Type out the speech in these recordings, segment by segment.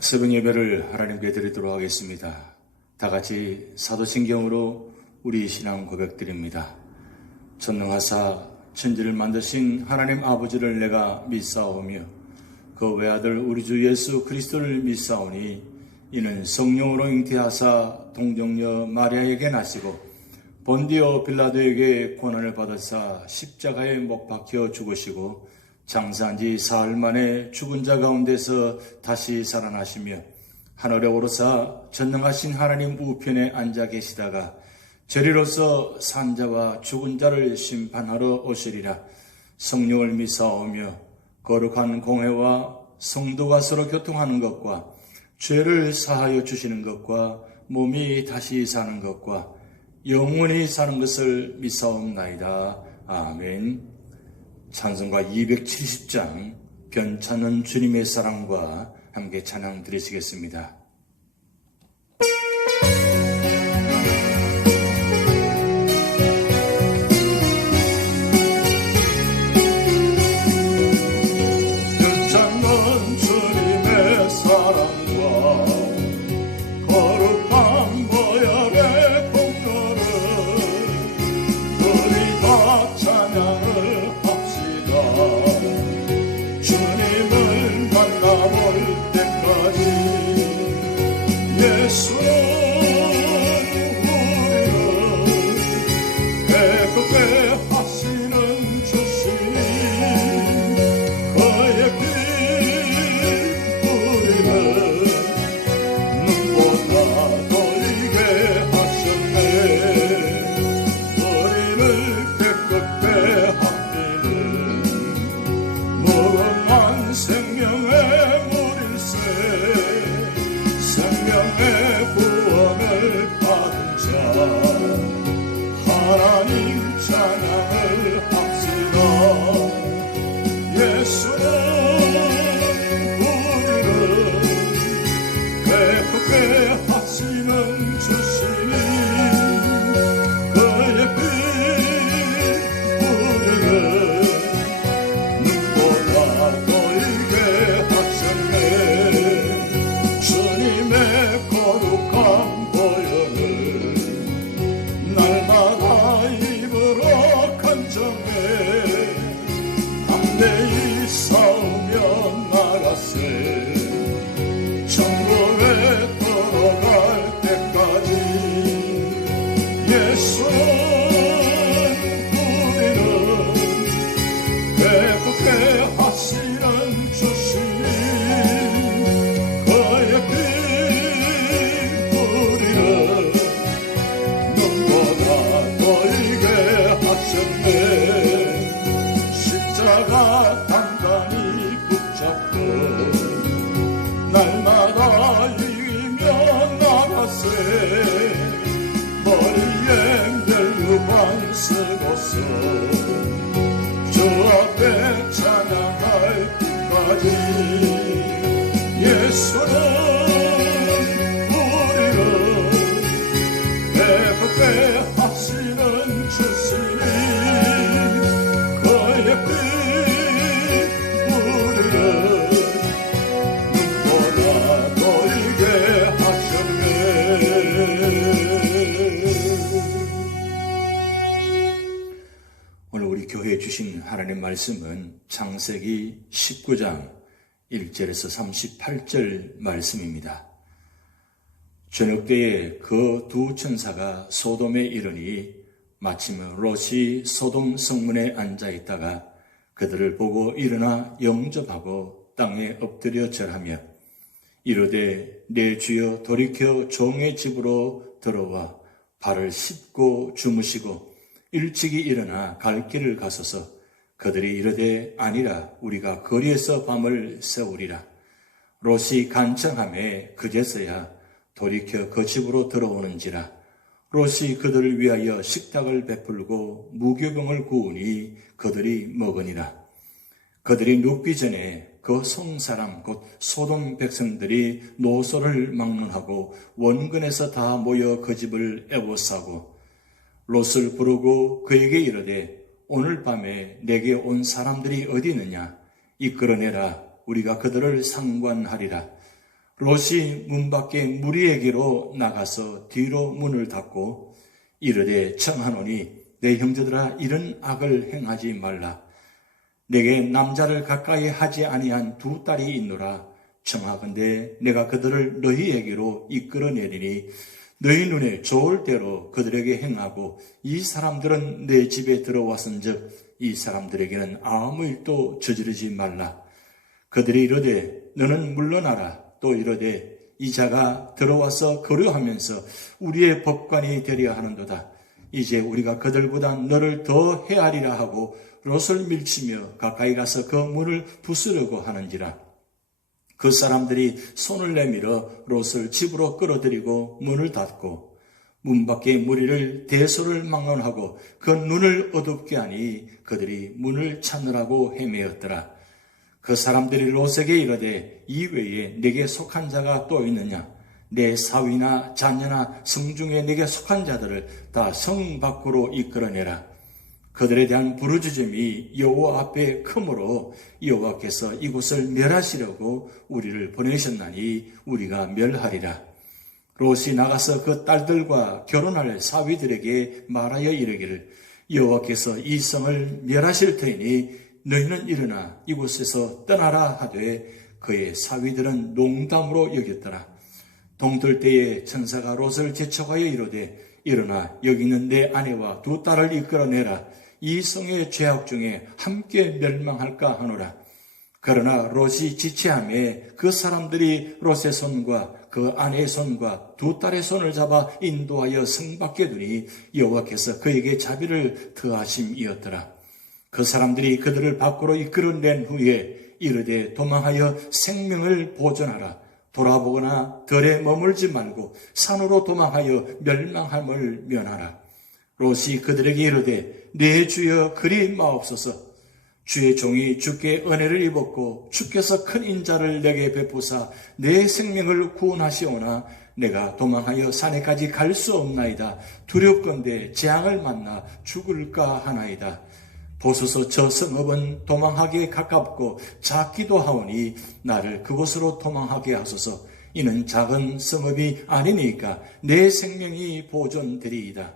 새벽 예배를 하나님께 드리도록 하겠습니다. 다 같이 사도신경으로 우리 신앙 고백드립니다. 전능하사 천지를 만드신 하나님 아버지를 내가 믿사오며 그 외아들 우리 주 예수 그리스도를 믿사오니 이는 성령으로 잉태하사 동정녀 마리아에게 나시고 본디오 빌라도에게 고난을 받으사 십자가에 못 박혀 죽으시고 장사한 지 사흘 만에 죽은 자 가운데서 다시 살아나시며 하늘에 오르사 전능하신 하나님 우편에 앉아 계시다가 저리로서 산자와 죽은 자를 심판하러 오시리라. 성령을 믿사오며 거룩한 공회와 성도가 서로 교통하는 것과 죄를 사하여 주시는 것과 몸이 다시 사는 것과 영원히 사는 것을 믿사옵나이다. 아멘. 찬송가 270장 변찮은 주님의 사랑과 함께 찬양 드리시겠습니다. 변찮은 주님의 사랑과 거룩한 보혈의 공로를 우리 다 찬양을 주님을 만나볼 때까지 예수는 우리를 배고프게 하시는 주신 그의 길 우리를 눈보다 보이게 하셨네. 우리를 배고프게 하기는 무궁한 생명의 물일세. 생명의 구원을 받은 자 하나님 찬양을 합시다. 예수는 우리를 배고프게 하시는 주신 그의 피 우리를 주님의 거룩한 보혈을 날마다 입으로 간정해 담대히 싸우며 나가세. 천국에 들어갈 때까지 예수는 우리를 배고프게 하시는 주신 십자가 단단히 붙잡고 날마다 이기며 나가세. 머리에 멸류관 쓰고서 주 앞에 찬양할 때까지 예수는 우리를 배고프게 하시는 주신 우리를 눈보다 보이게 하셨네. 오늘 우리 교회에 주신 하나님 말씀은 창세기 19장 1절에서 38절 말씀입니다. 저녁때에 그 두 천사가 소돔에 이르니 마침 롯이 소돔 성문에 앉아 있다가 그들을 보고 일어나 영접하고 땅에 엎드려 절하며 이르되 내 주여 돌이켜 종의 집으로 들어와 발을 씻고 주무시고 일찍이 일어나 갈 길을 가소서. 그들이 이르되 아니라 우리가 거리에서 밤을 새우리라. 롯이 간청하매 그제서야 돌이켜 그 집으로 들어오는지라. 롯이 그들을 위하여 식탁을 베풀고 무교병을 구우니 그들이 먹으니라. 그들이 눕기 전에 그 송사람 곧 소돔 백성들이 노소를 막론하고 원근에서 다 모여 그 집을 애워싸고 롯을 부르고 그에게 이르되 오늘 밤에 내게 온 사람들이 어디 있느냐 이끌어내라 우리가 그들을 상관하리라. 롯이 문 밖에 무리에게로 나가서 뒤로 문을 닫고 이르되 청하노니 내 형제들아 이런 악을 행하지 말라. 내게 남자를 가까이 하지 아니한 두 딸이 있노라. 청하건대 내가 그들을 너희에게로 이끌어내리니 너희 눈에 좋을 대로 그들에게 행하고 이 사람들은 내 집에 들어왔은즉 이 사람들에게는 아무 일도 저지르지 말라. 그들이 이르되 너는 물러나라. 또 이르되 이 자가 들어와서 거류하면서 우리의 법관이 되려 하는도다. 이제 우리가 그들보다 너를 더 헤아리라 하고 롯을 밀치며 가까이 가서 그 문을 부수려고 하는지라. 그 사람들이 손을 내밀어 롯을 집으로 끌어들이고 문을 닫고 문 밖에 무리를 대소를 막론하고 그 눈을 어둡게 하니 그들이 문을 찾느라고 헤매었더라. 그 사람들이 롯에게 이르되 이외에 내게 속한 자가 또 있느냐? 내 사위나 자녀나 성중에 내게 속한 자들을 다 성 밖으로 이끌어내라. 그들에 대한 부르짖음이 여호와 앞에 크므로 여호와께서 이곳을 멸하시려고 우리를 보내셨나니 우리가 멸하리라. 롯이 나가서 그 딸들과 결혼할 사위들에게 말하여 이르기를 여호와께서 이 성을 멸하실 터이니 너희는 일어나 이곳에서 떠나라 하되 그의 사위들은 농담으로 여겼더라. 동틀 때에 천사가 롯을 재촉하여 이르되 일어나 여기 있는 내 아내와 두 딸을 이끌어내라. 이 성의 죄악 중에 함께 멸망할까 하노라. 그러나 롯이 지체함에 그 사람들이 롯의 손과 그 아내의 손과 두 딸의 손을 잡아 인도하여 성 밖에 두니 여호와께서 그에게 자비를 더하심이었더라. 그 사람들이 그들을 밖으로 이끌어낸 후에 이르되 도망하여 생명을 보존하라. 돌아보거나 들에 머물지 말고 산으로 도망하여 멸망함을 면하라. 롯이 그들에게 이르되 내 주여 그리 마옵소서. 주의 종이 주께 은혜를 입었고 주께서 큰 인자를 내게 베푸사 내 생명을 구원하시오나 내가 도망하여 산에까지 갈 수 없나이다. 두렵건대 재앙을 만나 죽을까 하나이다. 보소서 저 성읍은 도망하기에 가깝고 작기도 하오니 나를 그곳으로 도망하게 하소서. 이는 작은 성읍이 아니니까 내 생명이 보존되리이다.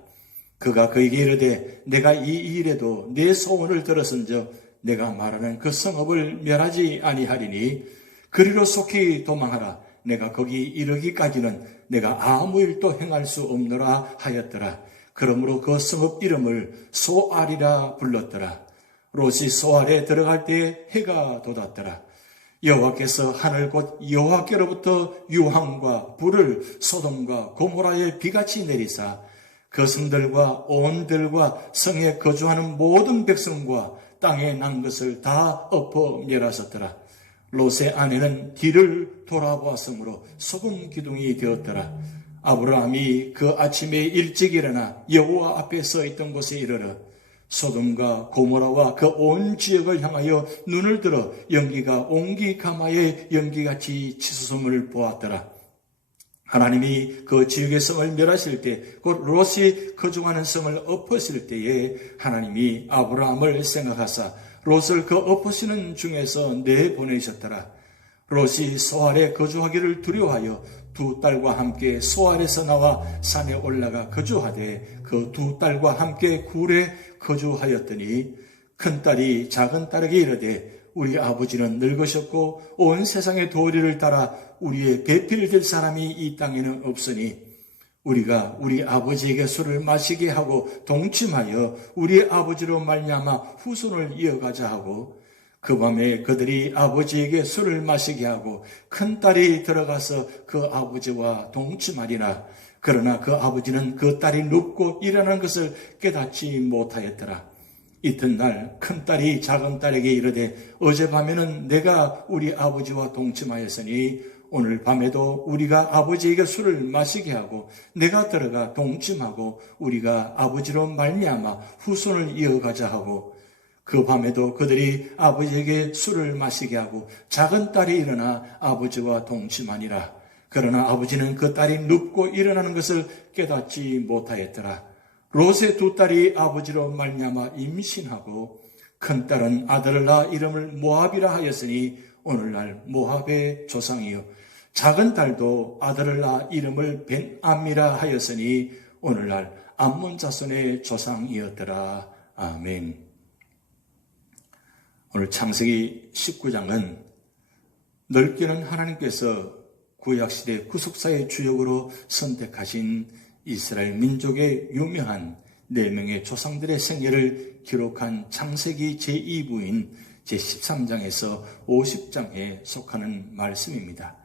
그가 그에게 이르되 내가 이 일에도 내 소원을 들었은즉 내가 말하는 그 성읍을 멸하지 아니하리니 그리로 속히 도망하라. 내가 거기 이르기까지는 내가 아무 일도 행할 수 없노라 하였더라. 그러므로 그 성읍 이름을 소알이라 불렀더라. 롯이 소알에 들어갈 때에 해가 돋았더라. 여호와께서 하늘 곧 여호와께로부터 유황과 불을 소돔과 고모라에 비같이 내리사 그 성들과 온들과 성에 거주하는 모든 백성과 땅에 난 것을 다 엎어 멸하셨더라. 롯의 아내는 뒤를 돌아보았으므로 소금 기둥이 되었더라. 아브라함이 그 아침에 일찍 일어나 여호와 앞에 서 있던 곳에 이르러 소돔과 고모라와 그 온 지역을 향하여 눈을 들어 연기가 옹기 가마의 연기같이 치솟음을 보았더라. 하나님이 그 지역의 성을 멸하실 때, 곧 롯이 거주하는 성을 엎으실 때에 하나님이 아브라함을 생각하사 롯을 그 엎으시는 중에서 내보내셨더라. 롯이 소알에 거주하기를 두려워하여 두 딸과 함께 소알에서 나와 산에 올라가 거주하되 그 두 딸과 함께 굴에 거주하였더니 큰딸이 작은 딸에게 이르되 우리 아버지는 늙으셨고 온 세상의 도리를 따라 우리의 배필될 사람이 이 땅에는 없으니 우리가 우리 아버지에게 술을 마시게 하고 동침하여 우리 아버지로 말미암아 후손을 이어가자 하고 그 밤에 그들이 아버지에게 술을 마시게 하고 큰딸이 들어가서 그 아버지와 동침하리라. 그러나 그 아버지는 그 딸이 눕고 일어난 것을 깨닫지 못하였더라. 이튿날 큰딸이 작은딸에게 이르되 어젯밤에는 내가 우리 아버지와 동침하였으니 오늘 밤에도 우리가 아버지에게 술을 마시게 하고 내가 들어가 동침하고 우리가 아버지로 말미암아 후손을 이어가자 하고 그 밤에도 그들이 아버지에게 술을 마시게 하고 작은딸이 일어나 아버지와 동침하니라. 그러나 아버지는 그 딸이 눕고 일어나는 것을 깨닫지 못하였더라. 롯의 두 딸이 아버지로 말미암아 임신하고 큰딸은 아들을 낳아 이름을 모압이라 하였으니 오늘날 모압의 조상이요 작은 딸도 아들을 낳아 이름을 벤암이라 하였으니 오늘날 암몬 자손의 조상이었더라. 아멘. 오늘 창세기 19장은 넓게는 하나님께서 구약시대 구속사의 주역으로 선택하신 이스라엘 민족의 유명한 4명의 조상들의 생애를 기록한 창세기 제2부인 제13장에서 50장에 속하는 말씀입니다.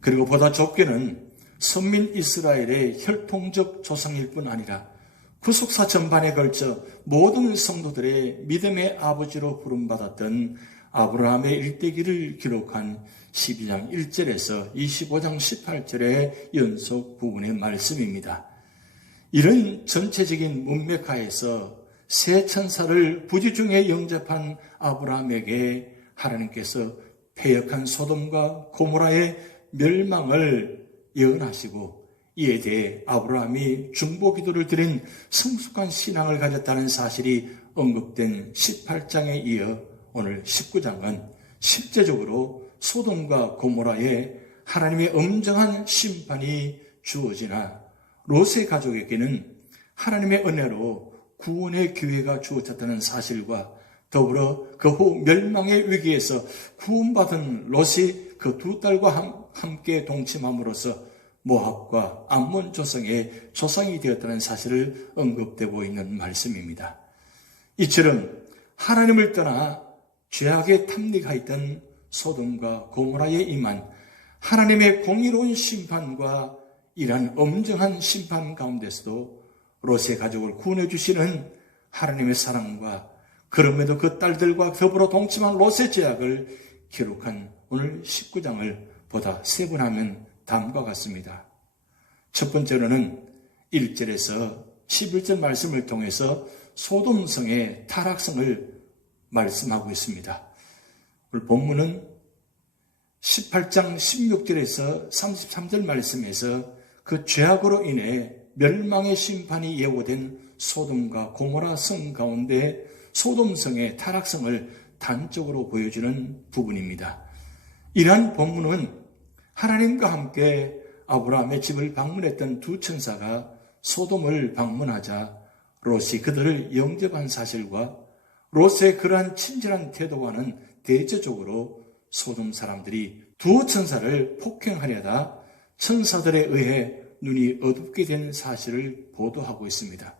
그리고 보다 좁게는 선민 이스라엘의 혈통적 조상일 뿐 아니라 구속사 전반에 걸쳐 모든 성도들의 믿음의 아버지로 부름받았던 아브라함의 일대기를 기록한 12장 1절에서 25장 18절의 연속 부분의 말씀입니다. 이런 전체적인 문맥하에서 새 천사를 부지 중에 영접한 아브라함에게 하나님께서 패역한 소돔과 고모라의 멸망을 예언하시고 이에 대해 아브라함이 중보기도를 드린 성숙한 신앙을 가졌다는 사실이 언급된 18장에 이어 오늘 19장은 실제적으로 소돔과 고모라에 하나님의 엄정한 심판이 주어지나 롯의 가족에게는 하나님의 은혜로 구원의 기회가 주어졌다는 사실과 더불어 그 후 멸망의 위기에서 구원받은 롯이 그 두 딸과 함께 동침함으로써 모압과 암몬 조상의 조상이 되었다는 사실을 언급되고 있는 말씀입니다. 이처럼 하나님을 떠나 죄악에 탐닉하였던 소돔과 고모라에 임한 하나님의 공의로운 심판과 이러한 엄정한 심판 가운데서도 롯의 가족을 구원해 주시는 하나님의 사랑과 그럼에도 그 딸들과 더불어 동침한 롯의 죄악을 기록한 오늘 19장을 보다 세분하면 다음과 같습니다. 첫 번째로는 1절에서 11절 말씀을 통해서 소돔성의 타락성을 말씀하고 있습니다. 오늘 본문은 18장 16절에서 33절 말씀에서 그 죄악으로 인해 멸망의 심판이 예고된 소돔과 고모라 성 가운데 소돔성의 타락성을 단적으로 보여주는 부분입니다. 이러한 본문은 하나님과 함께 아브라함의 집을 방문했던 두 천사가 소돔을 방문하자 롯이 그들을 영접한 사실과 롯의 그러한 친절한 태도와는 대조적으로 소돔 사람들이 두 천사를 폭행하려다 천사들에 의해 눈이 어둡게 된 사실을 보도하고 있습니다.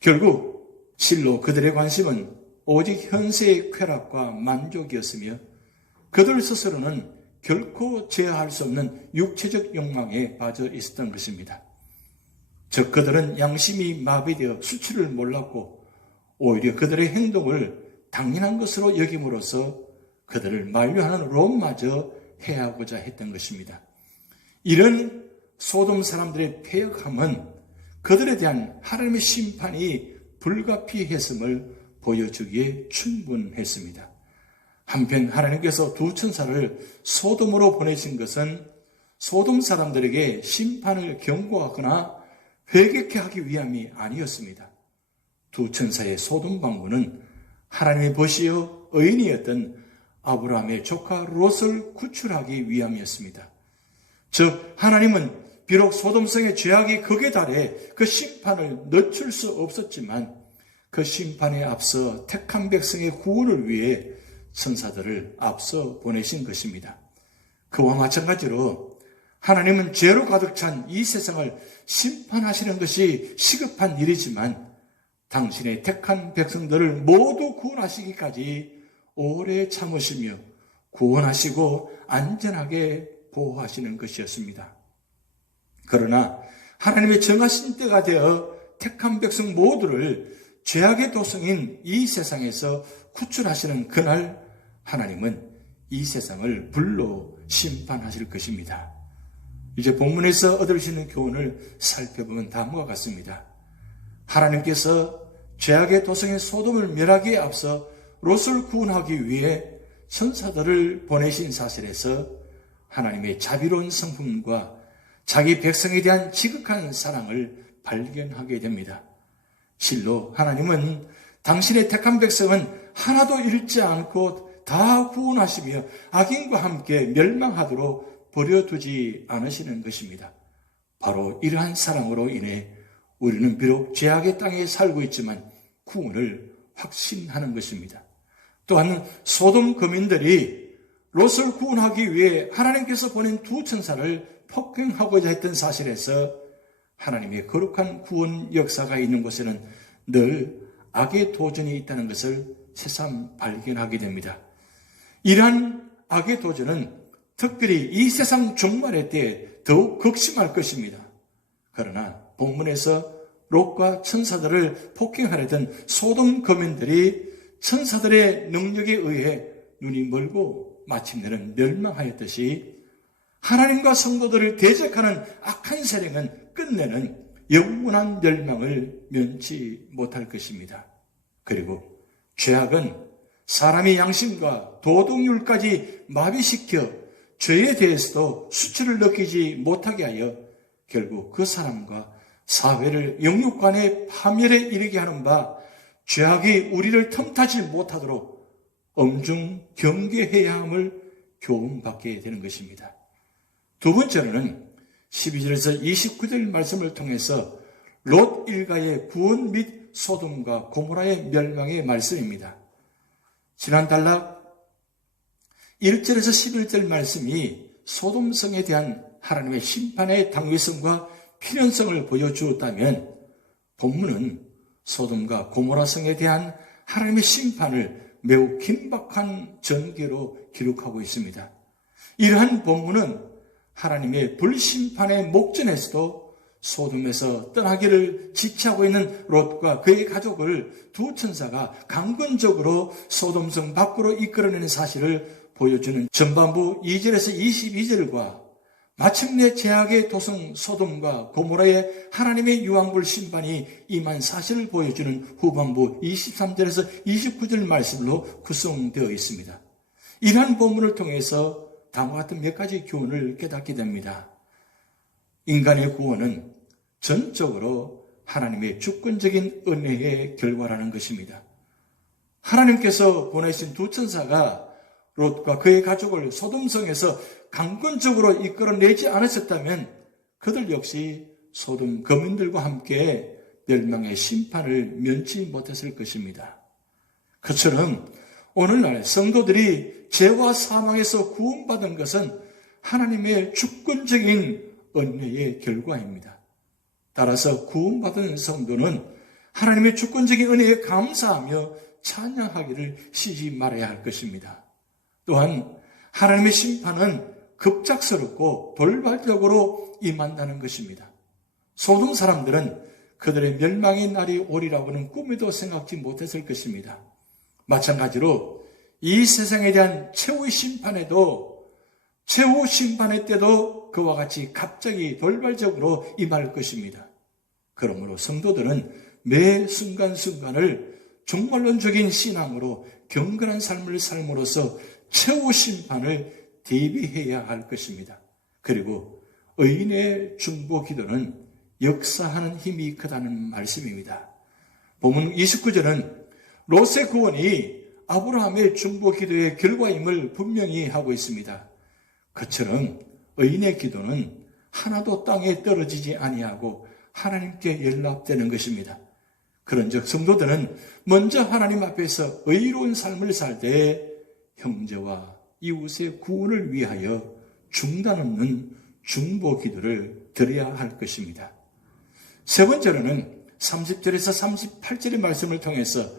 결국 실로 그들의 관심은 오직 현세의 쾌락과 만족이었으며 그들 스스로는 결코 제어할 수 없는 육체적 욕망에 빠져 있었던 것입니다. 즉 그들은 양심이 마비되어 수치를 몰랐고 오히려 그들의 행동을 당연한 것으로 여김으로써 그들을 만류하는 롯마저 해하고자 했던 것입니다. 이런 소돔 사람들의 패역함은 그들에 대한 하나님의 심판이 불가피했음을 보여주기에 충분했습니다. 한편 하나님께서 두 천사를 소돔으로 보내신 것은 소돔 사람들에게 심판을 경고하거나 회개케 하기 위함이 아니었습니다. 두 천사의 소돔 방문은 하나님의 벗이여 의인이었던 아브라함의 조카 롯을 구출하기 위함이었습니다. 즉 하나님은 비록 소돔성의 죄악이 극에 달해 그 심판을 늦출 수 없었지만 그 심판에 앞서 택한 백성의 구원을 위해 천사들을 앞서 보내신 것입니다. 그와 마찬가지로 하나님은 죄로 가득 찬 이 세상을 심판하시는 것이 시급한 일이지만 당신의 택한 백성들을 모두 구원하시기까지 오래 참으시며 구원하시고 안전하게 보호하시는 것이었습니다. 그러나 하나님의 정하신 때가 되어 택한 백성 모두를 죄악의 도성인 이 세상에서 구출하시는 그날 하나님은 이 세상을 불로 심판하실 것입니다. 이제 본문에서 얻을 수 있는 교훈을 살펴보면 다음과 같습니다. 하나님께서 죄악의 도성인 소돔을 멸하기에 앞서 롯을 구원하기 위해 천사들을 보내신 사실에서 하나님의 자비로운 성품과 자기 백성에 대한 지극한 사랑을 발견하게 됩니다. 실로 하나님은 당신의 택한 백성은 하나도 잃지 않고 다 구원하시며 악인과 함께 멸망하도록 버려두지 않으시는 것입니다. 바로 이러한 사랑으로 인해 우리는 비록 죄악의 땅에 살고 있지만 구원을 확신하는 것입니다. 또한 소돔 거민들이 롯을 구원하기 위해 하나님께서 보낸 두 천사를 폭행하고자 했던 사실에서 하나님의 거룩한 구원 역사가 있는 곳에는 늘 악의 도전이 있다는 것을 새삼 발견하게 됩니다. 이러한 악의 도전은 특별히 이 세상 종말의 때에 더욱 극심할 것입니다. 그러나 본문에서 롯과 천사들을 폭행하려던 소돔 거민들이 천사들의 능력에 의해 눈이 멀고 마침내는 멸망하였듯이 하나님과 성도들을 대적하는 악한 세력은 끝내는 영원한 멸망을 면치 못할 것입니다. 그리고 죄악은 사람의 양심과 도덕률까지 마비시켜 죄에 대해서도 수치를 느끼지 못하게 하여 결국 그 사람과 사회를 영육 간의 파멸에 이르게 하는 바 죄악이 우리를 틈타지 못하도록 엄중 경계해야 함을 교훈받게 되는 것입니다. 두 번째로는 12절에서 29절 말씀을 통해서 롯 일가의 구원 및 소돔과 고모라의 멸망의 말씀입니다. 지난 단락 1절에서 11절 말씀이 소돔성에 대한 하나님의 심판의 당위성과 필연성을 보여주었다면 본문은 소돔과 고모라성에 대한 하나님의 심판을 매우 긴박한 전개로 기록하고 있습니다. 이러한 본문은 하나님의 불심판의 목전에서도 소돔에서 떠나기를 지체하고 있는 롯과 그의 가족을 두 천사가 강권적으로 소돔성 밖으로 이끌어내는 사실을 보여주는 전반부 2절에서 22절과 마침내 죄악의 도성 소돔과 고모라의 하나님의 유황불 심판이 임한 사실을 보여주는 후반부 23절에서 29절 말씀으로 구성되어 있습니다. 이러한 본문을 통해서 다음과 같은 몇 가지 교훈을 깨닫게 됩니다. 인간의 구원은 전적으로 하나님의 주권적인 은혜의 결과라는 것입니다. 하나님께서 보내신 두 천사가 롯과 그의 가족을 소돔성에서 강권적으로 이끌어내지 않으셨다면 그들 역시 소돔 거민들과 함께 멸망의 심판을 면치 못했을 것입니다. 그처럼 오늘날 성도들이 죄와 사망에서 구원받은 것은 하나님의 주권적인 은혜의 결과입니다. 따라서 구원받은 성도는 하나님의 주권적인 은혜에 감사하며 찬양하기를 쉬지 말아야 할 것입니다. 또한 하나님의 심판은 급작스럽고 돌발적으로 임한다는 것입니다. 소돔 사람들은 그들의 멸망의 날이 오리라고는 꿈에도 생각지 못했을 것입니다. 마찬가지로 이 세상에 대한 최후의 심판의 때도 그와 같이 갑자기 돌발적으로 임할 것입니다. 그러므로 성도들은 매 순간순간을 종말론적인 신앙으로 경건한 삶을 삶으로써 최후 심판을 대비해야 할 것입니다. 그리고 의인의 중보 기도는 역사하는 힘이 크다는 말씀입니다. 본문 29절은 롯의 구원이 아브라함의 중보 기도의 결과임을 분명히 하고 있습니다. 그처럼 의인의 기도는 하나도 땅에 떨어지지 아니하고 하나님께 연락되는 것입니다. 그런즉 성도들은 먼저 하나님 앞에서 의로운 삶을 살 때 형제와 이웃의 구원을 위하여 중단 없는 중보 기도를 드려야 할 것입니다. 세 번째로는 30절에서 38절의 말씀을 통해서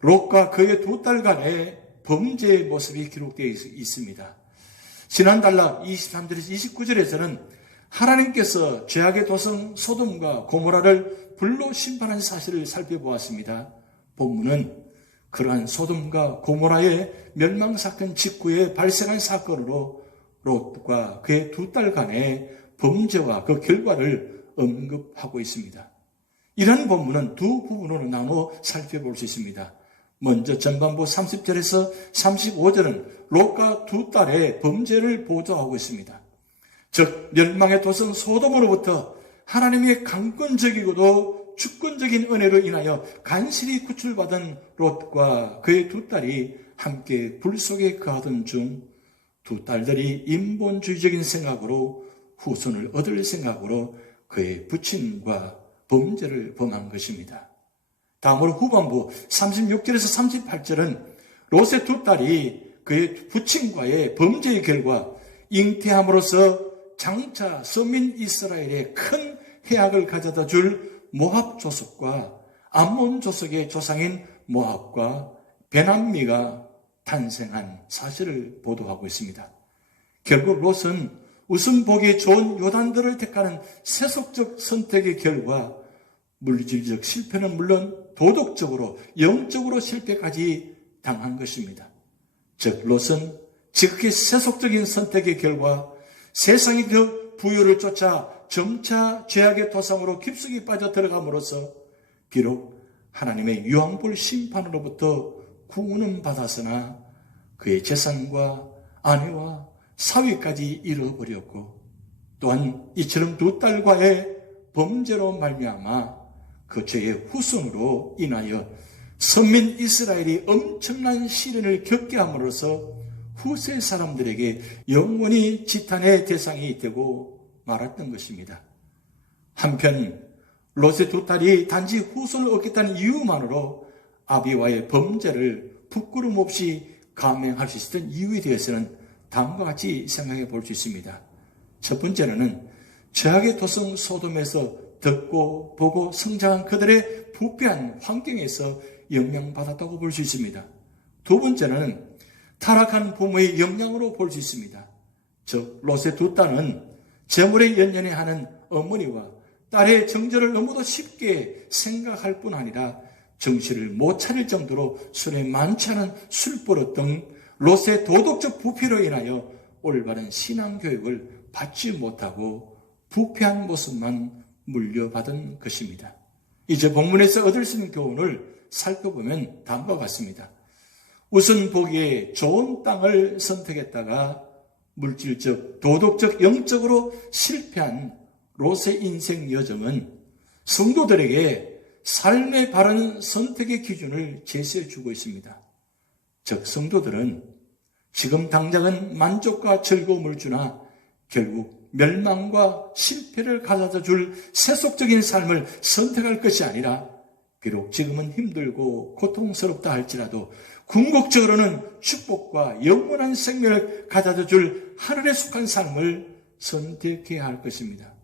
롯과 그의 두 딸 간의 범죄의 모습이 기록되어 있습니다. 지난 단락 23절에서 29절에서는 하나님께서 죄악의 도성 소돔과 고모라를 불로 심판한 사실을 살펴보았습니다. 본문은 그러한 소돔과 고모라의 멸망사건 직후에 발생한 사건으로 롯과 그의 두 딸 간의 범죄와 그 결과를 언급하고 있습니다. 이러한 본문은 두 부분으로 나누어 살펴볼 수 있습니다. 먼저 전반부 30절에서 35절은 롯과 두 딸의 범죄를 보도하고 있습니다. 즉 멸망의 도성 소돔으로부터 하나님의 강권적이고도 주권적인 은혜로 인하여 간신히 구출받은 롯과 그의 두 딸이 함께 불 속에 거하던 중 두 딸들이 인본주의적인 생각으로 후손을 얻을 생각으로 그의 부친과 범죄를 범한 것입니다. 다음으로 후반부 36절에서 38절은 롯의 두 딸이 그의 부친과의 범죄의 결과 잉태함으로써 장차 서민 이스라엘에 큰 해악을 가져다 줄 모압 조석과 암몬 조석의 조상인 모압과 베남미가 탄생한 사실을 보도하고 있습니다. 결국 롯은 우선 보기 좋은 요단들을 택하는 세속적 선택의 결과 물질적 실패는 물론 도덕적으로 영적으로 실패까지 당한 것입니다. 즉 롯은 지극히 세속적인 선택의 결과 세상의 그 부유를 쫓아 점차 죄악의 도상으로 깊숙이 빠져 들어감으로써 비록 하나님의 유황불 심판으로부터 구원은 받았으나 그의 재산과 아내와 사위까지 잃어버렸고 또한 이처럼 두 딸과의 범죄로 말미암아 그 죄의 후손으로 인하여 선민 이스라엘이 엄청난 시련을 겪게 함으로써 후세 사람들에게 영원히 지탄의 대상이 되고 말았던 것입니다. 한편 롯의 두 딸이 단지 후손을 얻겠다는 이유만으로 아비와의 범죄를 부끄럼 없이 감행할 수 있었던 이유에 대해서는 다음과 같이 생각해 볼 수 있습니다. 첫 번째는 죄악의 도성 소돔에서 듣고 보고 성장한 그들의 부패한 환경에서 영향받았다고 볼 수 있습니다. 두 번째는 타락한 부모의 영향으로 볼 수 있습니다. 즉 롯의 두 딸은 재물에 연연해하는 어머니와 딸의 정절을 너무도 쉽게 생각할 뿐 아니라 정신을 못 차릴 정도로 술에 많지 않은 술버릇 등 롯의 도덕적 부패로 인하여 올바른 신앙교육을 받지 못하고 부패한 모습만 물려받은 것입니다. 이제 본문에서 얻을 수 있는 교훈을 살펴보면 다음과 같습니다. 우선 보기에 좋은 땅을 선택했다가 물질적, 도덕적, 영적으로 실패한 롯의 인생 여정은 성도들에게 삶의 바른 선택의 기준을 제시해 주고 있습니다. 즉 성도들은 지금 당장은 만족과 즐거움을 주나 결국 멸망과 실패를 가져다 줄 세속적인 삶을 선택할 것이 아니라 비록 지금은 힘들고 고통스럽다 할지라도 궁극적으로는 축복과 영원한 생명을 가져다 줄 하늘에 속한 삶을 선택해야 할 것입니다.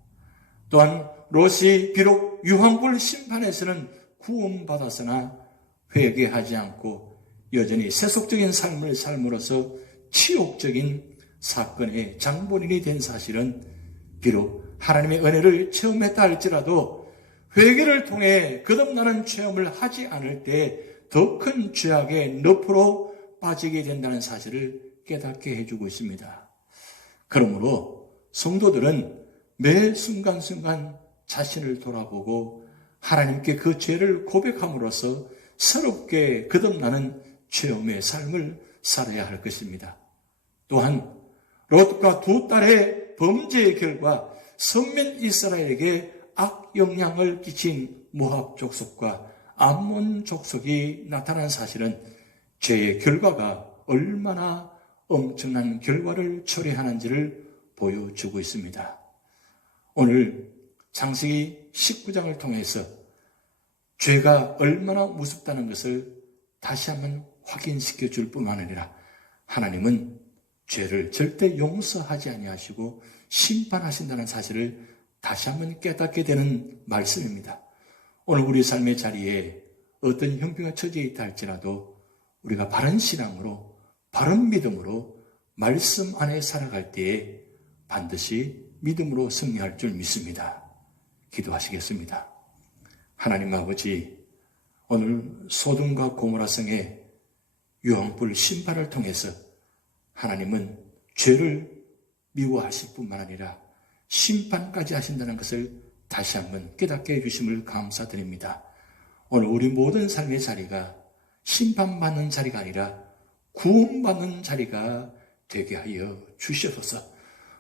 또한 롯이 비록 유황불 심판에서는 구원받았으나 회개하지 않고 여전히 세속적인 삶을 삶으로써 치욕적인 사건의 장본인이 된 사실은 비록 하나님의 은혜를 체험했다 할지라도 회개를 통해 거듭나는 체험을 하지 않을 때 더 큰 죄악의 늪으로 빠지게 된다는 사실을 깨닫게 해주고 있습니다. 그러므로 성도들은 매 순간순간 자신을 돌아보고 하나님께 그 죄를 고백함으로써 새롭게 거듭나는 체험의 삶을 살아야 할 것입니다. 또한 롯과 두 딸의 범죄의 결과 선민 이스라엘에게 악영향을 끼친 모압 족속과 암몬 족속이 나타난 사실은 죄의 결과가 얼마나 엄청난 결과를 초래하는지를 보여주고 있습니다. 오늘 창세기 19장을 통해서 죄가 얼마나 무섭다는 것을 다시 한번 확인시켜 줄 뿐만 아니라 하나님은 죄를 절대 용서하지 아니하시고 심판하신다는 사실을 다시 한번 깨닫게 되는 말씀입니다. 오늘 우리 삶의 자리에 어떤 형편과 처지에 있다 할지라도 우리가 바른 신앙으로 바른 믿음으로 말씀 안에 살아갈 때에 반드시 믿음으로 승리할 줄 믿습니다. 기도하시겠습니다. 하나님 아버지, 오늘 소돔과 고모라 성의 유황불 심판을 통해서 하나님은 죄를 미워하실 뿐만 아니라 심판까지 하신다는 것을 다시 한번 깨닫게 해주심을 감사드립니다. 오늘 우리 모든 삶의 자리가 심판받는 자리가 아니라 구원받는 자리가 되게 하여 주시옵소서.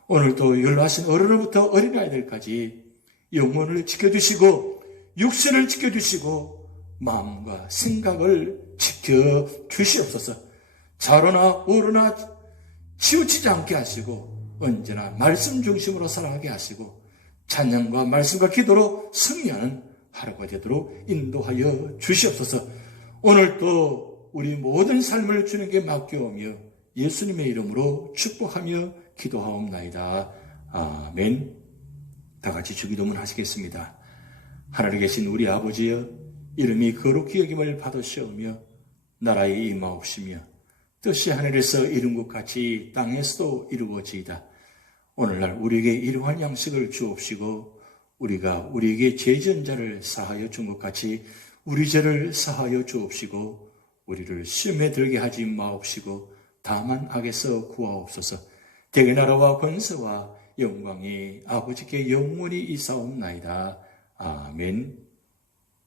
오늘도 연로하신 어른으로부터 어린아이들까지 영혼을 지켜주시고 육신을 지켜주시고 마음과 생각을 지켜주시옵소서. 자로나 오로나 치우치지 않게 하시고 언제나 말씀 중심으로 살아가게 하시고 찬양과 말씀과 기도로 승리하는 하루가 되도록 인도하여 주시옵소서. 오늘도 우리 모든 삶을 주님께 맡겨오며 예수님의 이름으로 축복하며 기도하옵나이다. 아멘. 다 같이 주기도문 하시겠습니다. 하늘에 계신 우리 아버지여, 이름이 거룩히 여김을 받으시오며 나라에 임하옵시며 뜻이 하늘에서 이룬 것 같이 땅에서도 이루어지이다. 오늘날 우리에게 일용할 양식을 주옵시고 우리가 우리에게 죄지은 자를 사하여 준 것 같이 우리 죄를 사하여 주옵시고 우리를 시험에 들게 하지 마옵시고 다만 악에서 구하옵소서. 대개 나라와 권세와 영광이 아버지께 영원히 이사옵나이다. 아멘.